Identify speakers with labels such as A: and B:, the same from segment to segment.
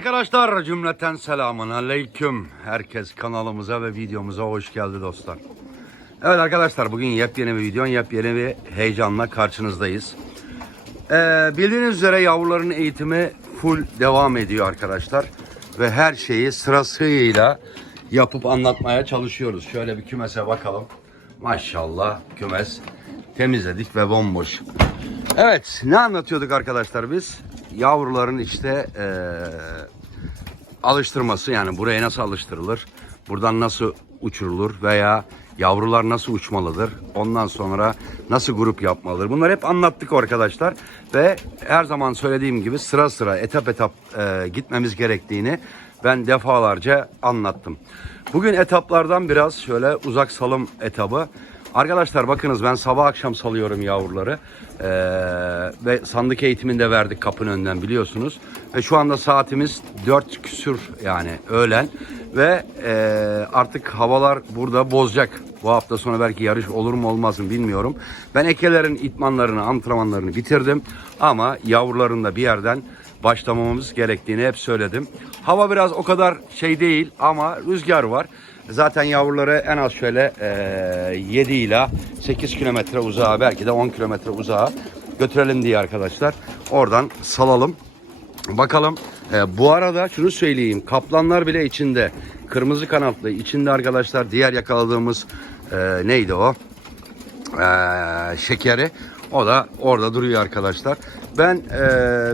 A: Arkadaşlar cümleten selamun aleyküm. Herkes kanalımıza ve videomuza hoş geldi dostlar. Evet arkadaşlar bugün yepyeni bir video, yepyeni bir heyecanla karşınızdayız. Ee, bildiğiniz üzere yavruların eğitimi full devam ediyor arkadaşlar. Ve her şeyi sırasıyla yapıp anlatmaya çalışıyoruz. Şöyle bir kümese bakalım. Maşallah kümes temizledik ve bomboş. Evet ne anlatıyorduk arkadaşlar biz? Yavruların işte eee, alıştırması yani buraya nasıl alıştırılır? Buradan nasıl uçurulur veya yavrular nasıl uçmalıdır? Ondan sonra nasıl grup yapmalıdır? Bunları hep anlattık arkadaşlar ve her zaman söylediğim gibi sıra sıra etap etap eee, gitmemiz gerektiğini ben defalarca anlattım. Bugün etaplardan biraz şöyle uzak salım etabı. Arkadaşlar bakınız ben sabah akşam salıyorum yavruları. Ee, ve sandık eğitiminde verdik kapının önünden biliyorsunuz. Ve şu anda saatimiz 4 küsür yani öğlen. Ve e, artık havalar burada bozacak. Bu hafta sonu belki yarış olur mu olmaz mı bilmiyorum. Ben ekelerin itmanlarını antrenmanlarını bitirdim. Ama yavruların da bir yerden başlamamız gerektiğini hep söyledim. Hava biraz o kadar şey değil ama rüzgar var. Zaten yavruları en az şöyle e, 7 ile 8 kilometre uzağa belki de 10 kilometre uzağa götürelim diye arkadaşlar. Oradan salalım. Bakalım. E, bu arada şunu söyleyeyim. Kaplanlar bile içinde. Kırmızı kanatlı. içinde arkadaşlar diğer yakaladığımız e, neydi o? Ee, şekeri. O da orada duruyor arkadaşlar. Ben e,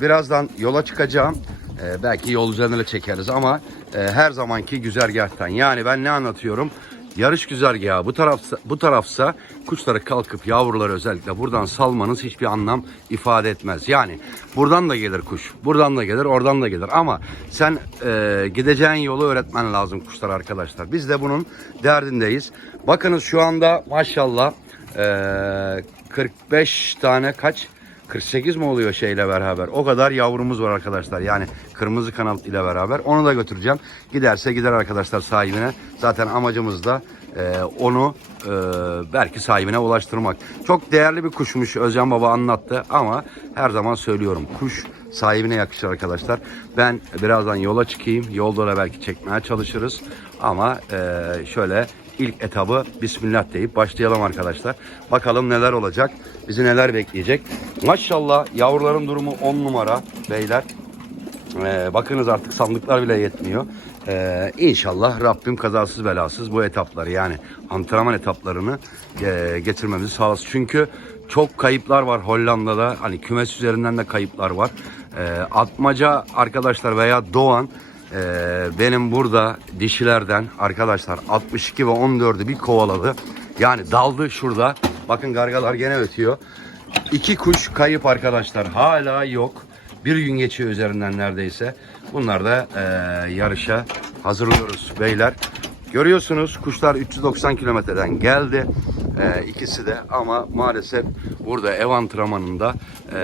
A: birazdan yola çıkacağım. E, belki yol üzerinde de çekeriz ama e, her zamanki güzergahtan. Yani ben ne anlatıyorum? Yarış güzergahı bu tarafsa, bu tarafsa kuşları kalkıp yavruları özellikle buradan salmanız hiçbir anlam ifade etmez. Yani buradan da gelir kuş, buradan da gelir, oradan da gelir. Ama sen e, gideceğin yolu öğretmen lazım kuşlar arkadaşlar. Biz de bunun derdindeyiz. Bakınız şu anda maşallah ee, 45 tane kaç? 48 mi oluyor şeyle beraber? O kadar yavrumuz var arkadaşlar. Yani kırmızı kanal ile beraber. Onu da götüreceğim. Giderse gider arkadaşlar sahibine. Zaten amacımız da e, onu e, belki sahibine ulaştırmak. Çok değerli bir kuşmuş Özcan Baba anlattı ama her zaman söylüyorum kuş sahibine yakışır arkadaşlar. Ben birazdan yola çıkayım. Yolda da belki çekmeye çalışırız. Ama e, şöyle ilk etabı Bismillah deyip başlayalım arkadaşlar. Bakalım neler olacak, bizi neler bekleyecek. Maşallah yavruların durumu 10 numara beyler. Ee, bakınız artık sandıklar bile yetmiyor. Ee, inşallah Rabbim kazasız belasız bu etapları yani antrenman etaplarını e, getirmemizi sağlasın. Çünkü çok kayıplar var Hollanda'da. Hani kümes üzerinden de kayıplar var. Ee, atmaca arkadaşlar veya Doğan ee, benim burada dişilerden arkadaşlar 62 ve 14'ü bir kovaladı. Yani daldı şurada. Bakın gargalar gene ötüyor. İki kuş kayıp arkadaşlar. Hala yok. Bir gün geçiyor üzerinden neredeyse. Bunlar da e, yarışa hazırlıyoruz beyler. Görüyorsunuz kuşlar 390 kilometreden geldi. E, ikisi de ama maalesef burada ev antrenmanında e,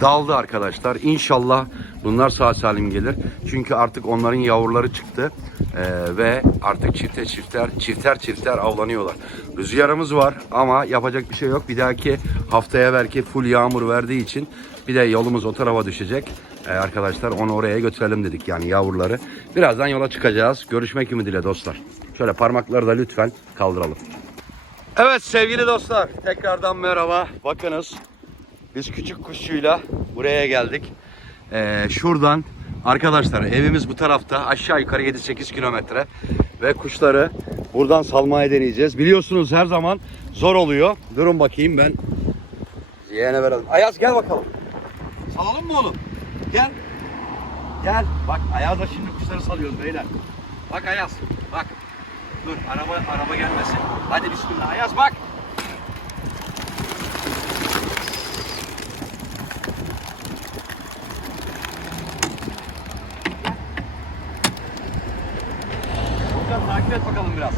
A: daldı arkadaşlar. İnşallah bunlar sağ salim gelir. Çünkü artık onların yavruları çıktı Ee, ve artık çifte çifter çifter çifter avlanıyorlar. Rüzgarımız var ama yapacak bir şey yok. Bir dahaki haftaya belki full yağmur verdiği için bir de yolumuz o tarafa düşecek. Ee, arkadaşlar onu oraya götürelim dedik yani yavruları. Birazdan yola çıkacağız. Görüşmek ümidiyle dostlar. Şöyle parmakları da lütfen kaldıralım. Evet sevgili dostlar tekrardan merhaba. Bakınız biz küçük kuşçuyla buraya geldik. Ee, şuradan arkadaşlar evimiz bu tarafta aşağı yukarı 7-8 kilometre ve kuşları buradan salmaya deneyeceğiz. Biliyorsunuz her zaman zor oluyor. Durun bakayım ben yeğene verelim. Ayaz gel bakalım. Salalım mı oğlum? Gel. Gel. Bak Ayaz'la şimdi kuşları salıyoruz beyler. Bak Ayaz. Bak. Dur araba araba gelmesin. Hadi bismillah Ayaz bak. Furkan takip et bakalım biraz.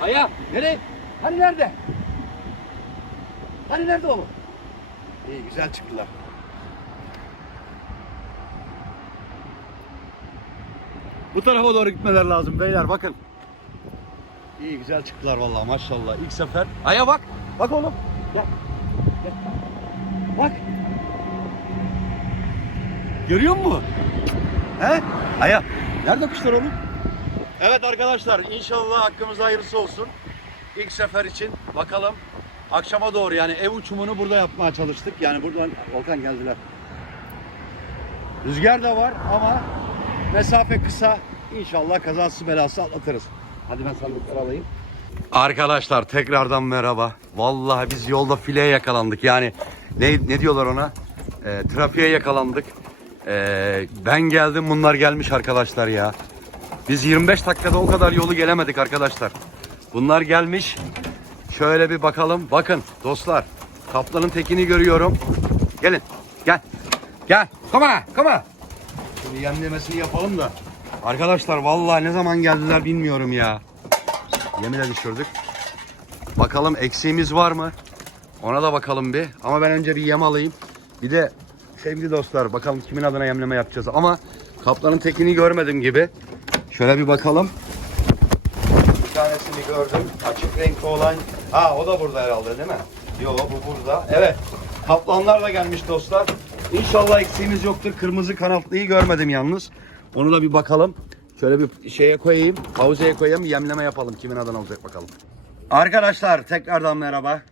A: Aya nereye? Hani nerede? Hani nerede oğlum? İyi güzel çıktılar. Bu tarafa doğru gitmeler lazım beyler bakın. İyi güzel çıktılar vallahi maşallah. İlk sefer. Aya bak. Bak oğlum. Gel. Gel. Bak. Görüyor musun? He? Aya. Nerede kuşlar oğlum? Evet arkadaşlar inşallah hakkımızda hayırlısı olsun. İlk sefer için bakalım akşama doğru yani ev uçumunu burada yapmaya çalıştık. Yani buradan Volkan geldiler. Rüzgar da var ama mesafe kısa. İnşallah kazası belası atlatırız. Hadi ben sandıkları alayım. Arkadaşlar tekrardan merhaba. Vallahi biz yolda fileye yakalandık. Yani ne, ne diyorlar ona? Ee, trafiğe yakalandık. Ee, ben geldim bunlar gelmiş arkadaşlar ya. Biz 25 dakikada o kadar yolu gelemedik arkadaşlar. Bunlar gelmiş. Şöyle bir bakalım. Bakın dostlar. Kaplanın tekini görüyorum. Gelin. Gel. Gel. Come on. Şimdi yemlemesini yapalım da. Arkadaşlar vallahi ne zaman geldiler bilmiyorum ya. Yemi de düşürdük. Bakalım eksiğimiz var mı? Ona da bakalım bir. Ama ben önce bir yem alayım. Bir de sevgili dostlar bakalım kimin adına yemleme yapacağız. Ama kaplanın tekini görmedim gibi. Şöyle bir bakalım. Bir tanesini gördüm. Açık renkli olan. Ha o da burada herhalde değil mi? Yok bu burada. Evet. Kaplanlar da gelmiş dostlar. İnşallah eksiğimiz yoktur. Kırmızı kanatlıyı görmedim yalnız. Onu da bir bakalım. Şöyle bir şeye koyayım. Havuzaya koyayım. Yemleme yapalım. Kimin adına olacak bakalım. Arkadaşlar tekrardan merhaba.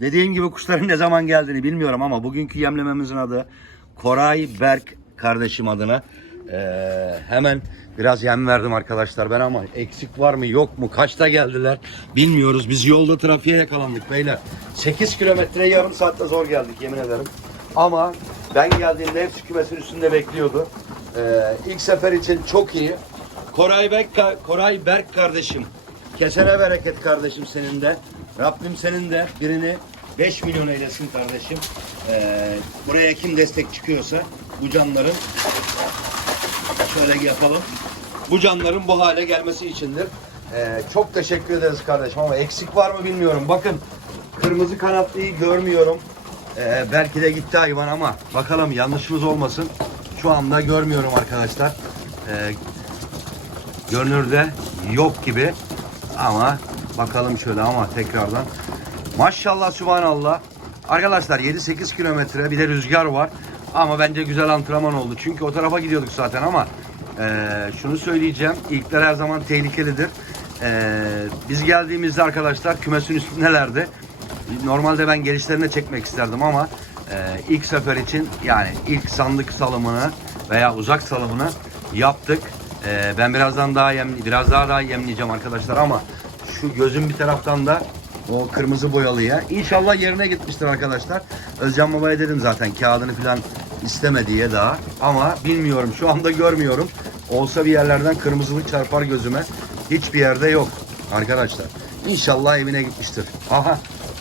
A: Dediğim gibi kuşların ne zaman geldiğini bilmiyorum ama bugünkü yemlememizin adı Koray Berk kardeşim adına. Ee, hemen biraz yem verdim arkadaşlar ben ama eksik var mı yok mu kaçta geldiler bilmiyoruz. Biz yolda trafiğe yakalandık beyler. 8 kilometre yarım saatte zor geldik yemin ederim. Ama ben geldiğimde hepsi kümesin üstünde bekliyordu. Ee, ilk sefer için çok iyi. Koray Berk, Koray Berk kardeşim. Kesene bereket kardeşim senin de. Rabbim senin de birini 5 milyon eylesin kardeşim. Ee, buraya kim destek çıkıyorsa bu canların şöyle yapalım. Bu canların bu hale gelmesi içindir. Ee, çok teşekkür ederiz kardeşim ama eksik var mı bilmiyorum. Bakın kırmızı kanatlıyı görmüyorum. Ee, belki de gitti hayvan ama bakalım yanlışımız olmasın. Şu anda görmüyorum arkadaşlar. Ee, görünürde yok gibi ama bakalım şöyle ama tekrardan. Maşallah subhanallah arkadaşlar 7-8 kilometre bir de rüzgar var. Ama bence güzel antrenman oldu. Çünkü o tarafa gidiyorduk zaten ama e, şunu söyleyeceğim. İlkler her zaman tehlikelidir. E, biz geldiğimizde arkadaşlar kümesin üstündelerdi. Normalde ben gelişlerine çekmek isterdim ama e, ilk sefer için yani ilk sandık salımını veya uzak salımını yaptık. E, ben birazdan daha yem, biraz daha daha yemleyeceğim arkadaşlar ama şu gözüm bir taraftan da o kırmızı boyalıya. İnşallah yerine gitmiştir arkadaşlar. Özcan Baba'ya dedim zaten kağıdını falan isteme diye daha. Ama bilmiyorum şu anda görmüyorum. Olsa bir yerlerden kırmızılık çarpar gözüme. Hiçbir yerde yok arkadaşlar. İnşallah evine gitmiştir. Aha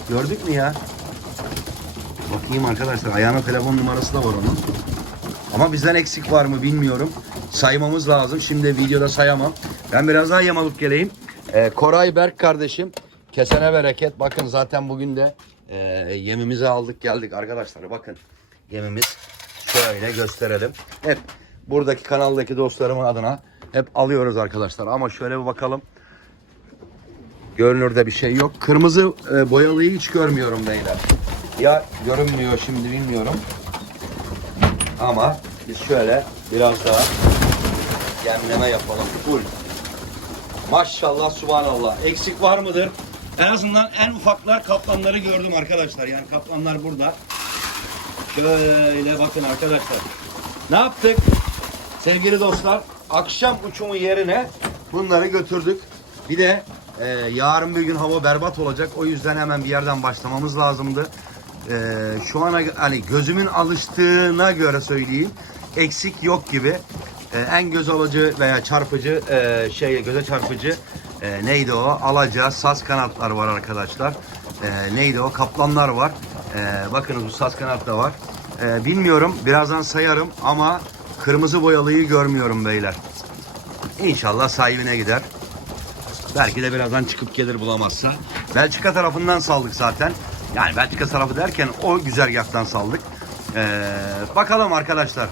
A: gördük mü ya? Bakayım arkadaşlar ayağına telefon numarası da var onun. Ama bizden eksik var mı bilmiyorum. Saymamız lazım. Şimdi videoda sayamam. Ben biraz daha yem alıp geleyim. Ee, Koray Berk kardeşim. Kesene bereket. Bakın zaten bugün de e, yemimizi aldık geldik arkadaşlar. Bakın yemimiz şöyle gösterelim. Hep buradaki kanaldaki dostlarımın adına hep alıyoruz arkadaşlar. Ama şöyle bir bakalım. Görünürde bir şey yok. Kırmızı e, boyalıyı hiç görmüyorum beyler. Ya görünmüyor şimdi bilmiyorum. Ama biz şöyle biraz daha yemleme yapalım. Full. Maşallah subhanallah. Eksik var mıdır? En azından en ufaklar kaplanları gördüm arkadaşlar. Yani kaplanlar burada. Şöyle bakın arkadaşlar. Ne yaptık? Sevgili dostlar, akşam uçumu yerine bunları götürdük. Bir de e, yarın bir gün hava berbat olacak. O yüzden hemen bir yerden başlamamız lazımdı. E, şu ana hani gözümün alıştığına göre söyleyeyim. Eksik yok gibi. E, en göz alıcı veya çarpıcı e, şey göze çarpıcı e, neydi o? Alaca, saz kanatlar var arkadaşlar. E, neydi o? Kaplanlar var. E, bakınız bu saz kanat da var. E, bilmiyorum. Birazdan sayarım ama kırmızı boyalıyı görmüyorum beyler. İnşallah sahibine gider. Belki de birazdan çıkıp gelir bulamazsa. Belçika tarafından saldık zaten. Yani Belçika tarafı derken o güzergahtan saldık. Ee, bakalım arkadaşlar.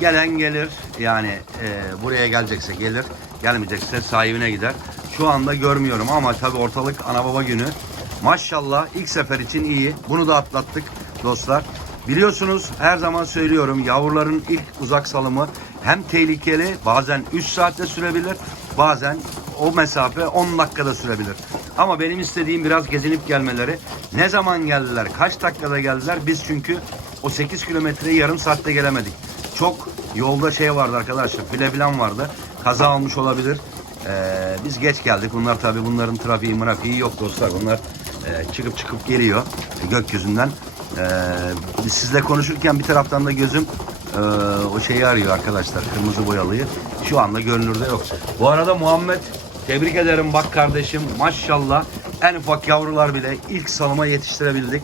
A: Gelen gelir. Yani e, buraya gelecekse gelir. Gelmeyecekse sahibine gider. Şu anda görmüyorum ama tabii ortalık ana baba günü. Maşallah ilk sefer için iyi. Bunu da atlattık dostlar. Biliyorsunuz her zaman söylüyorum yavruların ilk uzak salımı hem tehlikeli bazen 3 saatte sürebilir bazen o mesafe 10 dakikada sürebilir. Ama benim istediğim biraz gezinip gelmeleri. Ne zaman geldiler, kaç dakikada geldiler biz çünkü o 8 kilometreyi yarım saatte gelemedik. Çok yolda şey vardı arkadaşlar file falan vardı. Kaza olmuş olabilir. Ee, biz geç geldik. Bunlar tabii bunların trafiği mırafiği yok dostlar. Bunlar e, çıkıp çıkıp geliyor e, gökyüzünden. Ee, sizle konuşurken bir taraftan da gözüm e, o şeyi arıyor arkadaşlar. Kırmızı boyalıyı. Şu anda görünürde yok. Bu arada Muhammed tebrik ederim bak kardeşim. Maşallah en ufak yavrular bile ilk salıma yetiştirebildik.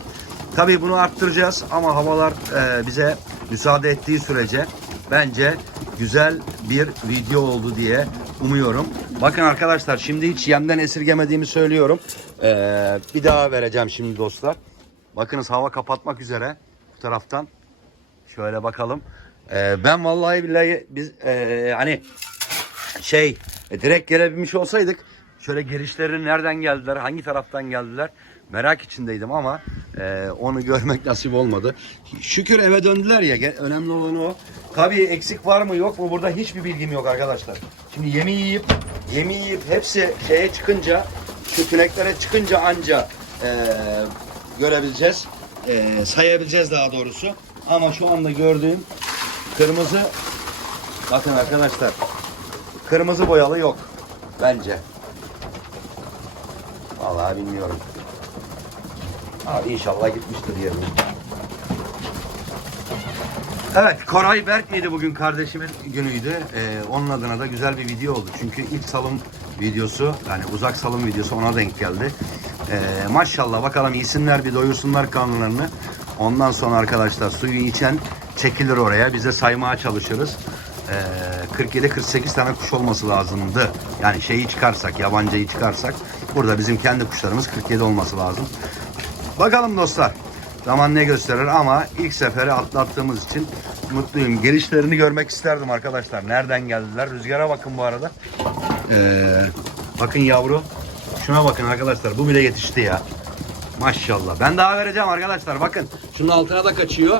A: Tabii bunu arttıracağız ama havalar e, bize müsaade ettiği sürece bence güzel bir video oldu diye umuyorum. Bakın arkadaşlar şimdi hiç yemden esirgemediğimi söylüyorum. Ee, bir daha vereceğim şimdi dostlar. Bakınız hava kapatmak üzere bu taraftan. Şöyle bakalım. Ee, ben vallahi billahi biz ee, hani şey e, direkt gelebilmiş olsaydık şöyle girişleri nereden geldiler, hangi taraftan geldiler merak içindeydim ama e, onu görmek nasip olmadı. Şükür eve döndüler ya önemli olan o. Tabii eksik var mı yok mu burada hiçbir bilgim yok arkadaşlar. Şimdi yemi yiyip yemi yiyip hepsi şeye çıkınca şu tüneklere çıkınca anca e, görebileceğiz. E, sayabileceğiz daha doğrusu. Ama şu anda gördüğüm kırmızı bakın arkadaşlar Kırmızı boyalı yok. Bence. Vallahi bilmiyorum. Abi inşallah gitmiştir yerine. Evet Koray Berk miydi bugün kardeşimin günüydü. Ee, onun adına da güzel bir video oldu. Çünkü ilk salım videosu yani uzak salım videosu ona denk geldi. Ee, maşallah bakalım yesinler bir doyursunlar karnlarını. Ondan sonra arkadaşlar suyu içen çekilir oraya. Bize saymaya çalışırız. Ee, 47-48 tane kuş olması lazımdı. Yani şeyi çıkarsak, yabancıyı çıkarsak burada bizim kendi kuşlarımız 47 olması lazım. Bakalım dostlar. Zaman ne gösterir ama ilk seferi atlattığımız için mutluyum. Gelişlerini görmek isterdim arkadaşlar. Nereden geldiler? Rüzgara bakın bu arada. Ee, bakın yavru. Şuna bakın arkadaşlar. Bu bile yetişti ya. Maşallah. Ben daha vereceğim arkadaşlar. Bakın. Şunun altına da kaçıyor.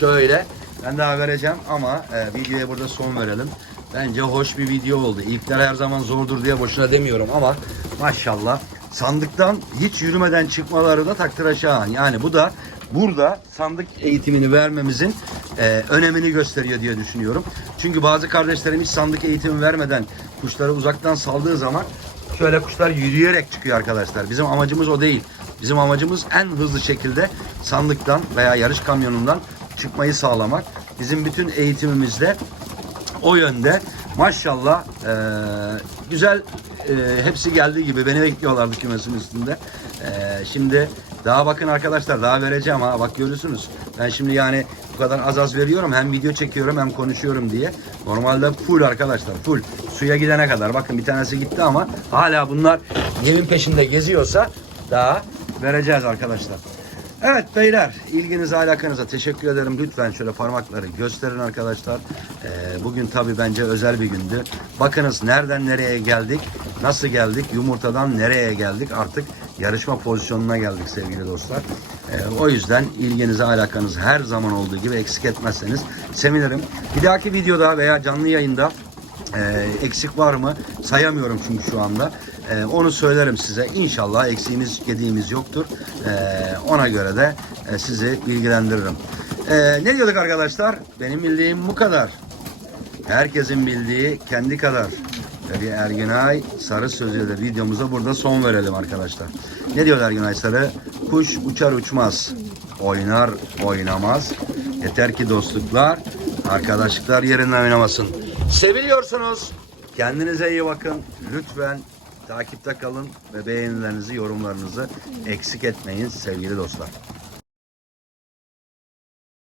A: Şöyle. Ben daha vereceğim ama e, videoya burada son verelim. Bence hoş bir video oldu. İlkler her zaman zordur diye boşuna demiyorum ama maşallah sandıktan hiç yürümeden çıkmaları da takdire şahan. Yani bu da burada sandık eğitimini vermemizin e, önemini gösteriyor diye düşünüyorum. Çünkü bazı kardeşlerim hiç sandık eğitimi vermeden kuşları uzaktan saldığı zaman şöyle kuşlar yürüyerek çıkıyor arkadaşlar. Bizim amacımız o değil. Bizim amacımız en hızlı şekilde sandıktan veya yarış kamyonundan çıkmayı sağlamak. Bizim bütün eğitimimizde o yönde maşallah eee, güzel eee, hepsi geldiği gibi beni bekliyorlardı kümesin üstünde. Eee, şimdi daha bakın arkadaşlar daha vereceğim ha bak görürsünüz. Ben şimdi yani bu kadar az az veriyorum hem video çekiyorum hem konuşuyorum diye. Normalde full arkadaşlar full suya gidene kadar bakın bir tanesi gitti ama hala bunlar yemin peşinde geziyorsa daha vereceğiz arkadaşlar. Evet beyler ilginize alakanıza teşekkür ederim. Lütfen şöyle parmakları gösterin arkadaşlar. Ee, bugün tabii bence özel bir gündü. Bakınız nereden nereye geldik, nasıl geldik, yumurtadan nereye geldik artık yarışma pozisyonuna geldik sevgili dostlar. Ee, o yüzden ilginize alakanız her zaman olduğu gibi eksik etmezseniz sevinirim. Bir dahaki videoda veya canlı yayında ee, eksik var mı? Sayamıyorum çünkü şu anda. Ee, onu söylerim size. İnşallah eksiğimiz, gediğimiz yoktur. Ee, ona göre de e, sizi bilgilendiririm. Ee, ne diyorduk arkadaşlar? Benim bildiğim bu kadar. Herkesin bildiği kendi kadar. Ve bir Ergünay Sarı sözüyle videomuza burada son verelim arkadaşlar. Ne diyor Ergünay Sarı? Kuş uçar uçmaz. Oynar oynamaz. Yeter ki dostluklar, arkadaşlıklar yerinden oynamasın. Seviliyorsunuz. Kendinize iyi bakın. Lütfen takipte kalın ve beğenilerinizi, yorumlarınızı eksik etmeyin sevgili dostlar.